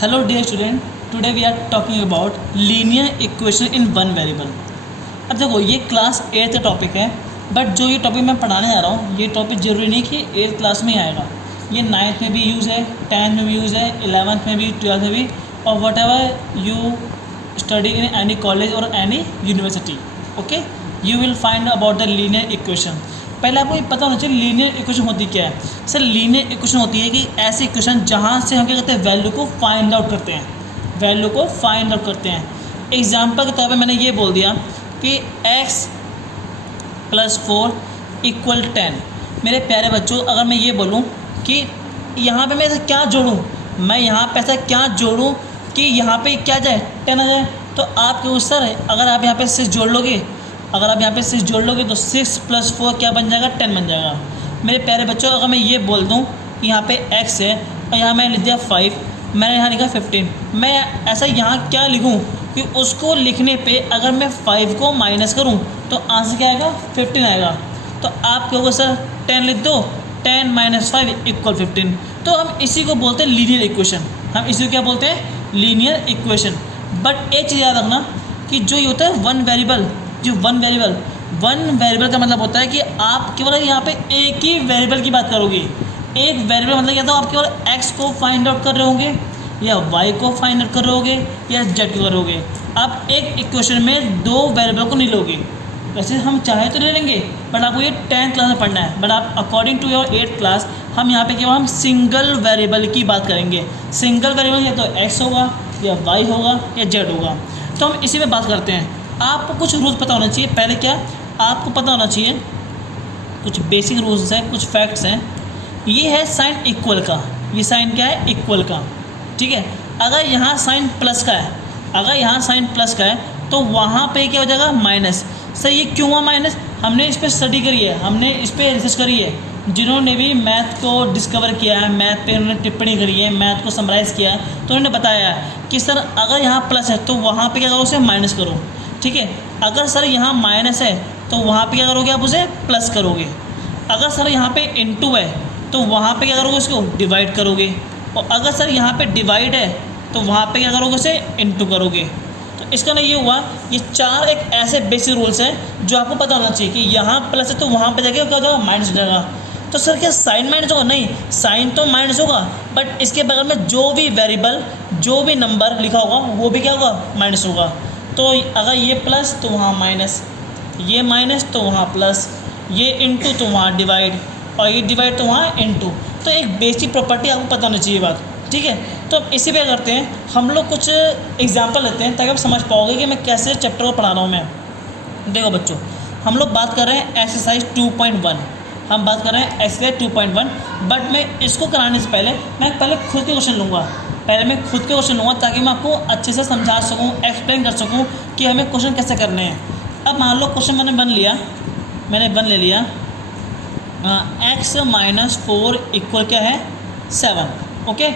Hello dear student, today we are talking about linear equation in one variable। अब देखो ये class 8th का topic है, but जो ये टॉपिक मैं पढ़ाने जा रहा हूँ ये टॉपिक ज़रूरी नहीं कि 8th क्लास में ही आएगा। ये 9th में भी यूज़ है, 10th में भी यूज़ है, 11th में भी, 12th में भी, और whatever you study in any college और any university. Okay, you will find about the linear equation. पहले आपको ये पता होना चाहिए लीनियर इक्वेशन होती क्या है। सर लीनियर इक्वेशन होती है कि ऐसी इक्वेशन जहाँ से हम क्या करते हैं, वैल्यू को फाइंड आउट करते हैं, वैल्यू को फाइंड आउट करते हैं। एग्जाम्पल के तौर पे मैंने ये बोल दिया कि x + 4 = 10। मेरे प्यारे बच्चों, अगर मैं ये बोलूँ कि यहाँ पे मैं ऐसा क्या जोड़ूँ, मैं यहाँ पे ऐसा क्या जोड़ूँ कि यहाँ पे क्या जाए, 10 आ जाए, तो आपके सर अगर आप यहाँ पे 6 जोड़ लोगे, अगर आप यहाँ पे 6 जोड़ लोगे तो 6 + 4 क्या बन जाएगा, 10 बन जाएगा। मेरे प्यारे बच्चों, अगर मैं ये बोल दूँ कि यहाँ पे x है और यहाँ मैंने लिख दिया 5, मैंने यहाँ लिखा 15, मैं ऐसा यहाँ क्या लिखूँ कि उसको लिखने पे अगर मैं 5 को माइनस करूँ तो आंसर क्या आएगा, 15 आएगा। तो आप कहोगे सर 10 लिख दो, 10 - 5 = 15। तो हम इसी को बोलते हैं लीनियर इक्वेशन। हम इसी को क्या बोलते हैं, लीनियर इक्वेशन। बट एक चीज़ याद रखना कि जो ये होता है वन वेरिएबल का मतलब होता है कि आप केवल यहाँ पे एक ही वेरिएबल की बात करोगे। एक वेरिएबल मतलब क्या, तो आप केवल x को फाइंड आउट कर रहे होंगे या y को फाइंड आउट कर रहे होगे या z को करोगे। आप एक इक्वेशन में 2 वेरिएबल को नहीं लोगे। वैसे हम चाहे तो ले लेंगे, बट आपको ये 10th क्लास में पढ़ना है। बट आप according to your 8th class हम यहाँ पे केवल हम सिंगल वेरिएबल की बात करेंगे। सिंगल वेरिएबल या तो x होगा या y होगा या z होगा। तो हम इसी में बात करते हैं। आपको कुछ रूल्स पता होना चाहिए। पहले क्या आपको पता होना चाहिए, कुछ बेसिक रूल्स हैं, कुछ फैक्ट्स हैं। ये है साइन इक्वल का, ये साइन क्या है, इक्वल का, ठीक है। अगर यहाँ साइन प्लस का है, अगर यहाँ साइन प्लस का है तो वहाँ पे क्या हो जाएगा, माइनस। सर ये क्यों हुआ माइनस, हमने इस पर स्टडी करी है, हमने इस पर रिसर्च करी है। जिन्होंने भी मैथ को डिस्कवर किया है, मैथ पे उन्होंने टिप्पणी करी है, मैथ को समराइज़ किया है, तो उन्होंने बताया कि सर अगर यहाँ प्लस है तो वहाँ पे क्या करो, उसे माइनस करो, ठीक है। अगर सर यहाँ माइनस है तो वहाँ पे क्या करोगे, आप उसे प्लस करोगे। अगर सर यहाँ पे इनटू है तो वहाँ पे क्या करोगे, उसको डिवाइड करोगे। और अगर सर यहाँ पे डिवाइड है तो वहाँ पे क्या करोगे, उसे इनटू करोगे। तो इसका ना ये हुआ, ये 4 एक ऐसे बेसिक रूल्स हैं जो आपको पता होना चाहिए कि यहाँ प्लस है तो वहाँ पे जाके क्या हो जाएगा, माइनस हो जाएगा। तो सर क्या साइन माइनस होगा, नहीं, साइन तो माइनस होगा, बट इसके बगल में जो भी वेरिएबल, जो भी नंबर लिखा होगा वो भी क्या होगा, माइनस होगा। तो अगर ये प्लस तो वहाँ माइनस, ये माइनस तो वहाँ प्लस, ये इनटू तो वहाँ डिवाइड, और ये डिवाइड तो वहाँ इनटू। तो एक बेसिक प्रॉपर्टी आपको पता होनी चाहिए बात, ठीक है। तो अब इसी पे करते हैं, हम लोग कुछ एग्जांपल लेते हैं ताकि आप समझ पाओगे कि मैं कैसे चैप्टर को पढ़ा रहा हूँ मैं। देखो बच्चों, हम लोग बात कर रहे हैं एक्सरसाइज 2.1, हम बात कर रहे हैं एक्सरसाइज 2.1। बट मैं इसको कराने से पहले मैं खुद के क्वेश्चन लूँगा, ताकि मैं आपको अच्छे से समझा सकूँ, एक्सप्लेन कर सकूँ कि हमें क्वेश्चन कैसे करने हैं। अब मान लो क्वेश्चन मैंने वन ले लिया, x - 4 = क्या है, 7। ओके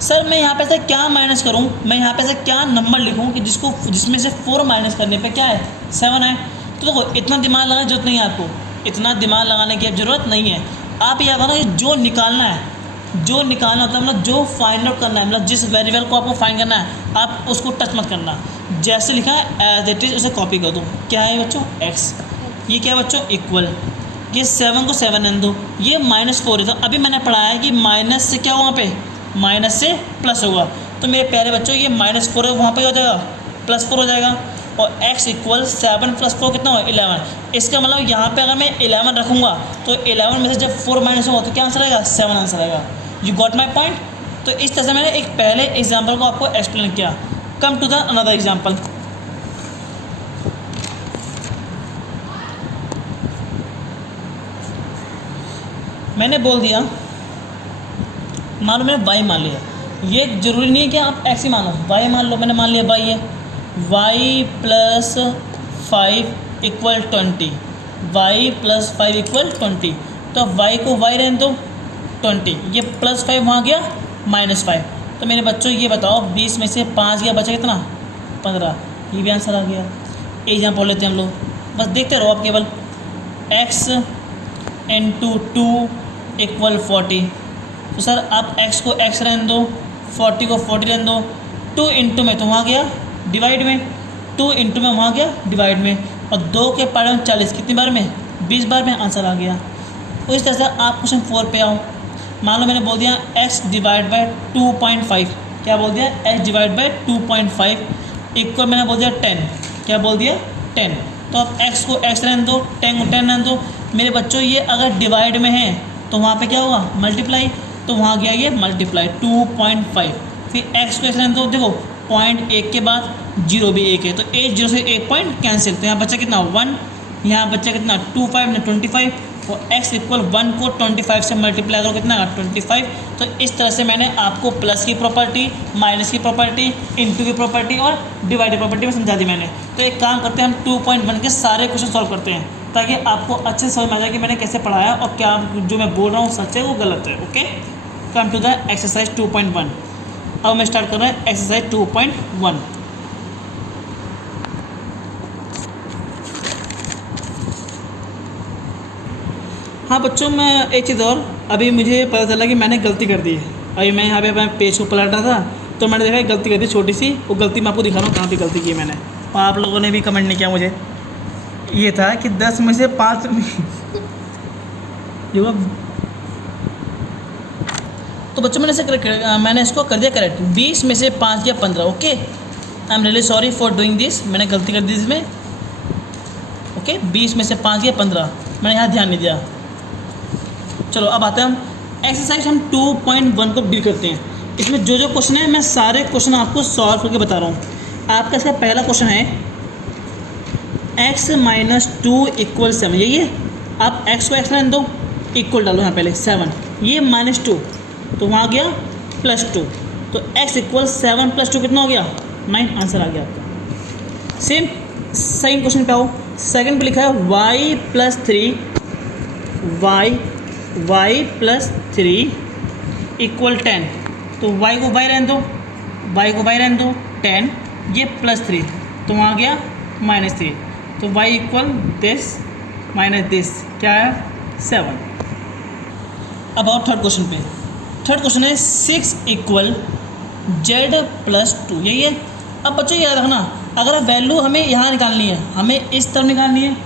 सर, मैं यहाँ पे से क्या माइनस करूँ, मैं यहाँ पे से क्या नंबर लिखूँ कि जिसमें से 4 माइनस करने पे क्या है, 7 है। तो देखो इतना दिमाग लगाने की जरूरत नहीं है आपको, इतना दिमाग लगाने की ज़रूरत नहीं है। आप ये करो कि जो निकालना मतलब जो फाइंड आउट करना है, मतलब जिस वेरिएबल को आपको फाइंड करना है आप उसको टच मत करना। जैसे लिखा है एज इट इज़ उसे कॉपी कर दो। क्या है बच्चों, x, ये क्या है बच्चों, इक्वल, ये 7 को 7 रहने दो, ये -4 है। तो अभी मैंने पढ़ाया कि माइनस से क्या, वहाँ पे माइनस से प्लस होगा। तो मेरे प्यारे बच्चों ये -4 है, वहाँ पे हो जाएगा +4 हो जाएगा। और x = 7 + 4 कितना होगा, 11। इसका मतलब यहाँ पे अगर मैं 11 रखूँगा तो 11 में से जब 4 माइनस होगा तो क्या आंसर आएगा, 7 आंसर आएगा। You got my point. तो इस तरह से मैंने एक पहले एग्जाम्पल को आपको एक्सप्लेन किया। Come to the another example. मैंने बोल दिया, मान लो मैंने y मान लिया, ये जरूरी नहीं है कि आप x ही मानो, y मान लो, मैंने मान लिया y है, y + 5 = 20, y + 5 = 20। तो y को y रहने दो 20, ये +5 वहाँ गया -5। तो मेरे बच्चों ये बताओ 20 में से 5 गया, बचा कितना, 15। ये भी आंसर आ गया। एग्जाम्पल लेते हैं हम लोग, बस देखते रहो आप केवल। x × 2 = 40। तो सर आप x को x रहने दो, 40 को 40 रहने दो, 2 इंटू में तो वहाँ गया डिवाइड में, 2 इंटू में वहाँ गया डिवाइड में, और 2 के पावर में 40 कितनी बार में 20 बार में आंसर आ गया। उस तरह से आप क्वेश्चन 4 पे आओ। मान लो मैंने बोल दिया x डिवाइड बाई 2.5, क्या बोल दिया x डिवाइड बाई 2.5 इक्वल मैंने बोल दिया 10, क्या बोल दिया 10। तो अब x को x रहने दो, 10 को 10 रहने दो। मेरे बच्चों ये अगर डिवाइड में है तो वहाँ पे क्या होगा मल्टीप्लाई, तो वहाँ गया ये मल्टीप्लाई 2.5, फिर x को x रहने दो। देखो पॉइंट 1 के बाद 0 भी 1 है, तो 8 0 से 1 पॉइंट कैंसिल, तो यहाँ बच्चा कितना 1, यहाँ बच्चा कितना 2 5 ने 25, और x इक्वल 1 को 25 से मल्टीप्लाई करो कितना 25। तो इस तरह से मैंने आपको प्लस की प्रॉपर्टी, माइनस की प्रॉपर्टी, इनटू की प्रॉपर्टी और डिवाइड की प्रॉपर्टी में समझा दी मैंने। तो एक काम करते हैं हम 2.1 के सारे क्वेश्चन सॉल्व करते हैं, ताकि आपको अच्छे से समझ में आ जाए कि मैंने कैसे पढ़ाया और क्या जो मैं बोल रहा हूँ सच है वो गलत है। Okay, come to the exercise 2.1। अब मैं स्टार्ट कर रहा हूँ एक्सरसाइज 2.1। हाँ बच्चों, मैं एक चीज़ और, अभी मुझे पता चला कि मैंने गलती कर दी है। अभी मैं यहाँ पे अपने पेज को पलट रहा था तो मैंने देखा गलती कर दी छोटी सी, वो गलती मैं आपको दिखा रहा हूँ कहाँ पे गलती की मैंने। और आप लोगों ने भी कमेंट नहीं किया मुझे, ये था कि 10 में से 5 तो बच्चों मैंने इसको कर दिया करेक्ट, 20 में से 5 या 15। Okay, I am really sorry for doing this, मैंने गलती कर दी इसमें। ओके, 20 में से 5 या 15, मैंने यहाँ ध्यान नहीं दिया। चलो अब आते हैं हम एक्सरसाइज हम 2.1 को डील करते हैं। इसमें जो जो क्वेश्चन है मैं सारे क्वेश्चन आपको सॉल्व करके बता रहा हूँ। आपका इसका पहला क्वेश्चन है x माइनस 2 इक्वल 7, यही है। आप x को x रहने दो, इक्वल डालो यहाँ पहले 7, ये -2 तो वहाँ गया +2, तो x इक्वल 7 + 2 कितना हो गया 9, आंसर आ गया आपका। सेम सेकंड क्वेश्चन पे आओ। सेकंड पे लिखा है y + 3 इक्वल 10, तो y को y रहने दो, 10, ये +3 तो वहाँ गया -3, तो y equal this minus this, क्या है 7। अब आओ थर्ड क्वेश्चन पे। थर्ड क्वेश्चन है 6 इक्वल z + 2, यही है। अब बच्चों याद रखना, अगर वैल्यू हमें यहाँ निकालनी है, हमें इस तरफ निकालनी है,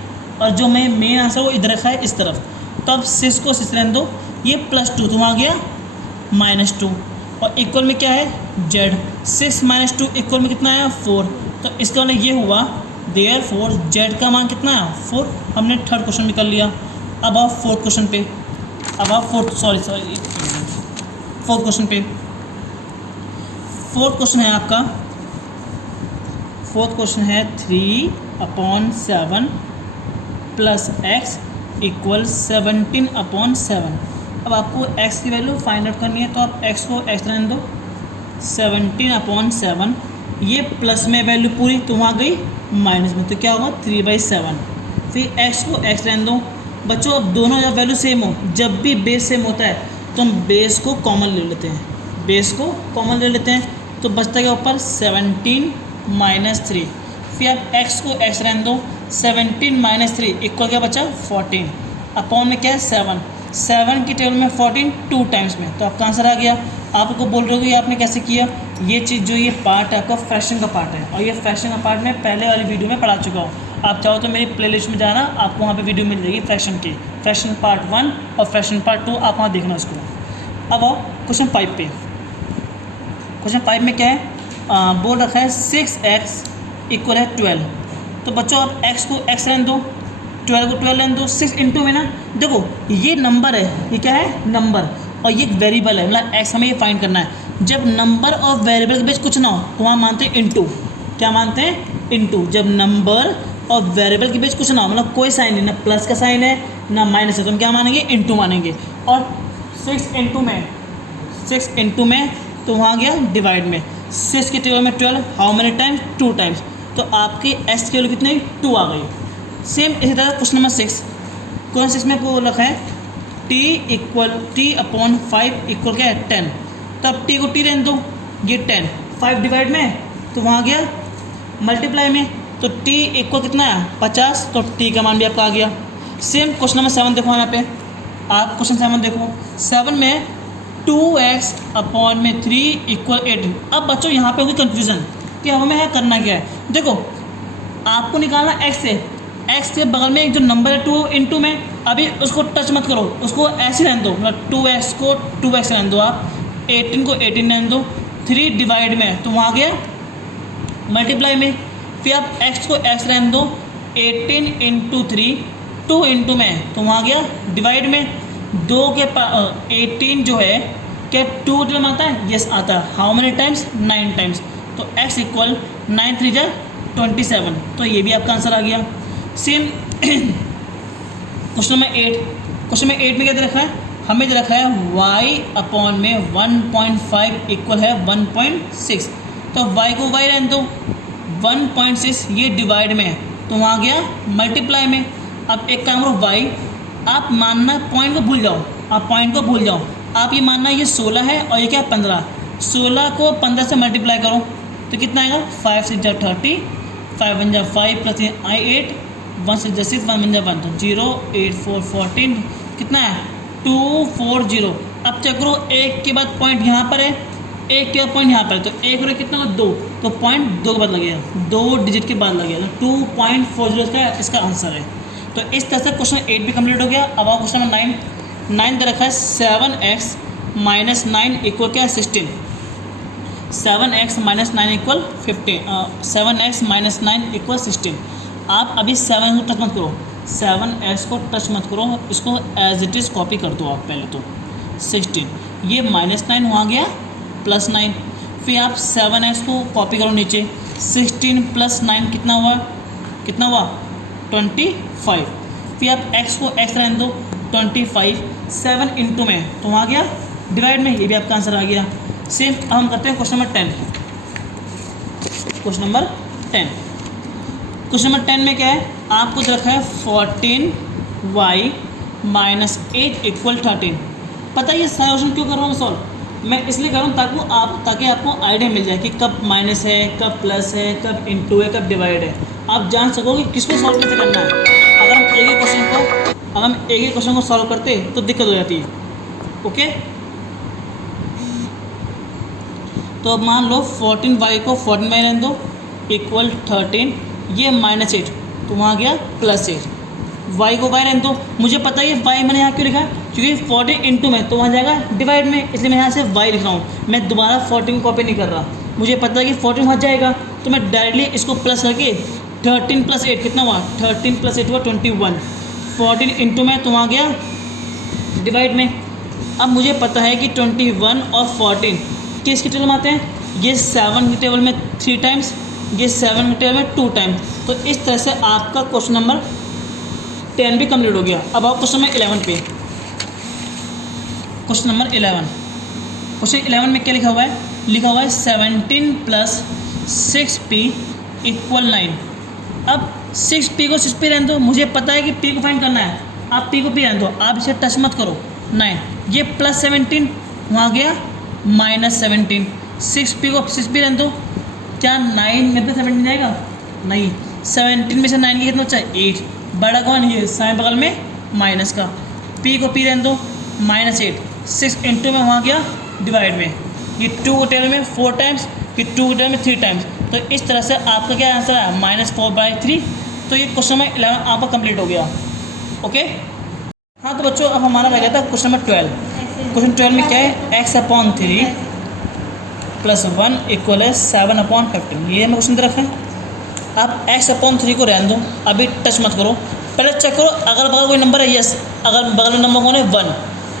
और जो मैं मेन आंसर वो इधर रखा है इस तरफ, तो अब 6 को 6 रहने दो, ये +2 तो वहाँ गया -2, और इक्वल में क्या है z, 6 - 2 इक्वल में कितना आया 4, तो इसका मतलब ये हुआ देयरफॉर z का मान कितना है 4। हमने थर्ड क्वेश्चन भी कर लिया। अब आप फोर्थ क्वेश्चन पे, फोर्थ क्वेश्चन पे। फोर्थ क्वेश्चन है आपका, फोर्थ क्वेश्चन है 3/7 + x इक्वल 17/7। अब आपको x की वैल्यू फाइंड आउट करनी है, तो आप x को x रहने दो, 17/7, ये प्लस में वैल्यू पूरी तो वहाँ गई माइनस में, तो क्या होगा 3/7। फिर x को x रहने दो। बच्चों अब दोनों जब वैल्यू सेम हो, जब भी बेस सेम होता है तो हम बेस को कॉमन ले लेते हैं, तो बचता है ऊपर 17 - 3। फिर आप x को x रहने दो, 17 - 3 इक्वल क्या बचा 14, अपॉन में क्या है 7 की टेबल में 14 2 टाइम्स में, तो आपका आंसर आ गया। आपको बोल रहे हो कि आपने कैसे किया, ये चीज़ जो ये पार्ट है आपका फ्रैक्शन का पार्ट है, और ये फ्रैक्शन का पार्ट मैं पहले वाली वीडियो में पढ़ा चुका हूँ। आप चाहो तो मेरी प्लेलिस्ट में जाना, आपको वहाँ पे वीडियो मिल जाएगी फ्रैक्शन की, फ्रैक्शन पार्ट 1 और फ्रैक्शन पार्ट 2, आप वहाँ देखना उसको। अब आओ क्वेश्चन 5 पे। क्वेश्चन 5 में क्या है, बोल रखा है 6x इक्वल है 12। तो बच्चों आप x को x रहने दो, 12 को 12 रहने दो, 6 इंटू में ना, देखो ये नंबर है, ये क्या है नंबर, और ये वेरिएबल है, मतलब x हमें ये फाइंड करना है। जब नंबर और वेरिएबल के बीच कुछ ना हो तो वहाँ मानते हैं इंटू, क्या मानते हैं इंटू। जब नंबर और वेरिएबल के बीच कुछ ना हो, मतलब कोई साइन नहीं, ना प्लस का साइन है ना माइनस है, तो हम क्या मानेंगे इंटू मानेंगे। और 6 इंटू में तो वहाँ गया डिवाइड में, 6 की टेबल में 12, हाउ मेनी टाइम्स 2 टाइम्स, तो आपकी x की वैल्यू कितनी 2 आ गई। सेम इसी तरह क्वेश्चन नंबर 6, क्वेश्चन 6 में को रखा है t/5 इक्वल क्या है 10, तो अब t को t रहने दो, ये 10 5 डिवाइड में तो वहाँ गया मल्टीप्लाई में, तो t इक्वल कितना है 50, तो t का मान भी आपका आ गया। सेम क्वेश्चन नंबर 7 देखो यहाँ पे, आप क्वेश्चन 7 देखो, 7 में 2x अपॉन में 3 इक्वल 18। अब बच्चों यहाँ पे होगी कन्फ्यूज़न कि अब हमें करना क्या है। देखो आपको निकालना x से, x के बगल में एक जो नंबर है 2 इंटू में, अभी उसको टच मत करो, उसको ऐसे रहने दो, मतलब 2x को 2x रहने दो आप, 18 को 18 रहने दो, 3 डिवाइड में तो वहाँ गया मल्टीप्लाई में, फिर आप x को x रहने दो, 18 इंटू 3 2 इंटू में तो वहाँ गया डिवाइड में, 2 के 18 जो है क्या 2 टर्म आता है, यस आता है, हाउ मेनी टाइम्स 9 टाइम्स, तो x इक्वल 9 3 जा 27, तो ये भी आपका आंसर आ गया। Same question number 8, question number 8 में क्या दे रखा है, हमें दे रखा है y अपॉन में 1.5 इक्वल है 1.6, तो y को y रहने दो, 1.6 ये डिवाइड में तो वहाँ गया मल्टीप्लाई में। अब एक काम करो y, आप मानना पॉइंट को भूल जाओ, आप पॉइंट को भूल जाओ, आप ये मानना ये 16 है और ये क्या 15, 16 को 15 से मल्टीप्लाई करो तो कितना आएगा, 5 6 जा 30, 5 1 जा 5 प्लस आई 8, 1 6 जा 6, 1 1 जा 1, तो 0 8 4 14 कितना है 240। अब चेक करो एक के बाद पॉइंट यहाँ पर है, एक के बाद पॉइंट यहाँ पर है, तो एक और कितना होगा 2, तो पॉइंट 2 के बाद लगेगा, 2 डिजिट के बाद लगेगा, तो 2.40 इसका आंसर है। तो इस तरह से क्वेश्चन 8 भी कंप्लीट हो गया। अब आओ क्वेश्चन नंबर 9 दे रखा है 7x माइनस 9 इक्वल क्या है 16, 7x minus 9 equal 15, 7x minus 9 equal 16। आप अभी 7 को टच मत करो, 7x को टच मत करो, इसको एज इट इज़ कॉपी कर दो आप पहले तो 16, ये -9 वहाँ गया +9, फिर आप 7x को कॉपी करो नीचे, 16 + 9 कितना हुआ, कितना हुआ 25, फिर आप x को x रहने दो 25, 7 इंटू में तो वहाँ गया डिवाइड में, ये भी आपका आंसर आ गया। सेम अब हम करते हैं question number 10, question number 10, question number 10 में क्या है, आपको जो रखा है 14y माइनस 8 इक्वल 13। पता है ये सॉल्यूशन क्यों कर रहा हूँ सॉल्व, मैं इसलिए कर रहा हूँ ताकि आपको आइडिया मिल जाए कि कब माइनस है, कब प्लस है, कब इंटू है, कब डिवाइड है, आप जान सकोगे किसको सॉल्व कैसे करना है। अगर हम एक ही क्वेश्चन को सॉल्व करते तो दिक्कत हो जाती है। ओके, तो अब मान लो 14y को 14y रहने दो इक्वल 13, ये -8 तो वहाँ गया +8, y को y रहने दो, मुझे पता है ये y मैंने यहाँ क्यों लिखा है, क्योंकि 14 इंटू में तो वहाँ जाएगा डिवाइड में, इसलिए मैं यहाँ से y लिख रहा हूँ, मैं दोबारा 14 कॉपी नहीं कर रहा, मुझे पता है कि 14 वहाँ जाएगा, तो मैं डायरेक्टली इसको प्लस करके 13 + 8 कितना हुआ, 13 + 8 हुआ 21, 14 इंटू में तो वहाँ गया डिवाइड में। अब मुझे पता है कि 21 और 14 किसकी टेबल में आते हैं, ये 7 की टेबल में 3 टाइम्स, ये 7 की टेबल में 2 टाइम्स, तो इस तरह से आपका क्वेश्चन नंबर 10 भी कंप्लीट हो गया। अब आप क्वेश्चन नंबर 11 पे, क्वेश्चन नंबर 11, क्वेश्चन 11 में क्या लिखा हुआ है, लिखा हुआ है 17 + 6p इक्वल 9। अब 6p को 6p रहने दो, मुझे पता है कि p को फाइंड करना है, आप p को p रहने दो, आप इसे टच मत करो। 9 ये +17 वहाँ गया -17, 6p को 6p रहने दो, क्या 9 में 17 जाएगा, नहीं, 17 में से 9 की कितना बचा 8, बड़ा कौन ये साइन बगल में माइनस का, p को p रहने दो -8, 6 इंटू में वहाँ गया डिवाइड में, ये 2 टेबल में 4 टाइम्स, ये 2 टेबल में 3 टाइम्स, तो इस तरह से आपका क्या आंसर है -4/3। तो ये क्वेश्चन नंबर 11 आपका कंप्लीट हो गया। ओके, हाँ तो बच्चों अब हमारा रह गया था क्वेश्चन नंबर 12। क्वेश्चन 12 में क्या है, x/3 + 1 इक्वल है 7/15, ये हमें क्वेश्चन दे रखा है। आप x/3 को रहने दो, अभी टच मत करो, पहले चेक करो अगर बगल कोई नंबर है, यस, अगर बगल में नंबर कौन है 1,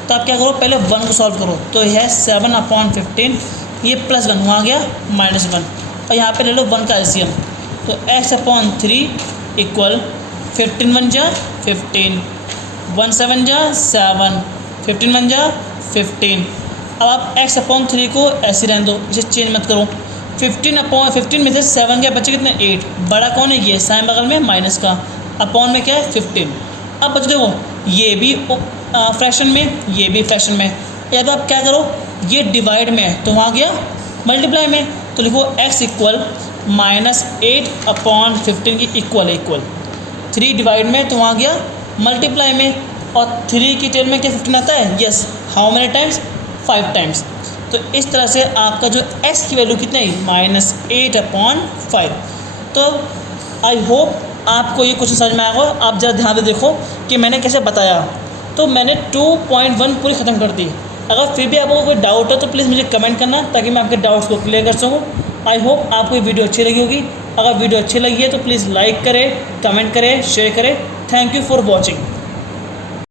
तो आप क्या करो पहले 1 को सॉल्व करो, तो यह है 7/15, ये +1 वहाँ गया -1, और यहाँ पे ले लो 1 का एलसीएम, तो x/3 इक्वल 15 1 जा 15, 1 7 जा 7, 15 1 जा 15। अब आप x/3 को ऐसे रहने दो, इसे चेंज मत करो, 15 में से 7 के बच्चे कितने 8, बड़ा कौन है ये साइन बगल में माइनस का, अपॉन में क्या है 15। अब बच्चे देखो ये भी फ्रैक्शन में, ये भी फ्रैक्शन में, अब आप क्या करो ये डिवाइड में है तो वहाँ गया मल्टीप्लाई में, तो लिखो x इक्वल -8/15 की इक्वल 3 डिवाइड में तो वहाँ गया मल्टीप्लाई में, और 3 की टेबल में क्या 15 आता है, yes, how many times 5 times. तो इस तरह से आपका जो x की वैल्यू कितना है -8/5। तो आई होप आपको ये क्वेश्चन समझ में आएगा। आप ज़रा ध्यान से देखो कि मैंने कैसे बताया। तो मैंने 2.1 पूरी ख़त्म कर दी। अगर फिर भी आपको कोई डाउट हो तो प्लीज़ मुझे कमेंट करना, ताकि मैं आपके डाउट्स को क्लियर कर सकूँ। आई होप आपको ये वीडियो अच्छी लगी होगी। अगर वीडियो अच्छी लगी है तो प्लीज़ लाइक करें, कमेंट करें, शेयर करें। Thank you for watching.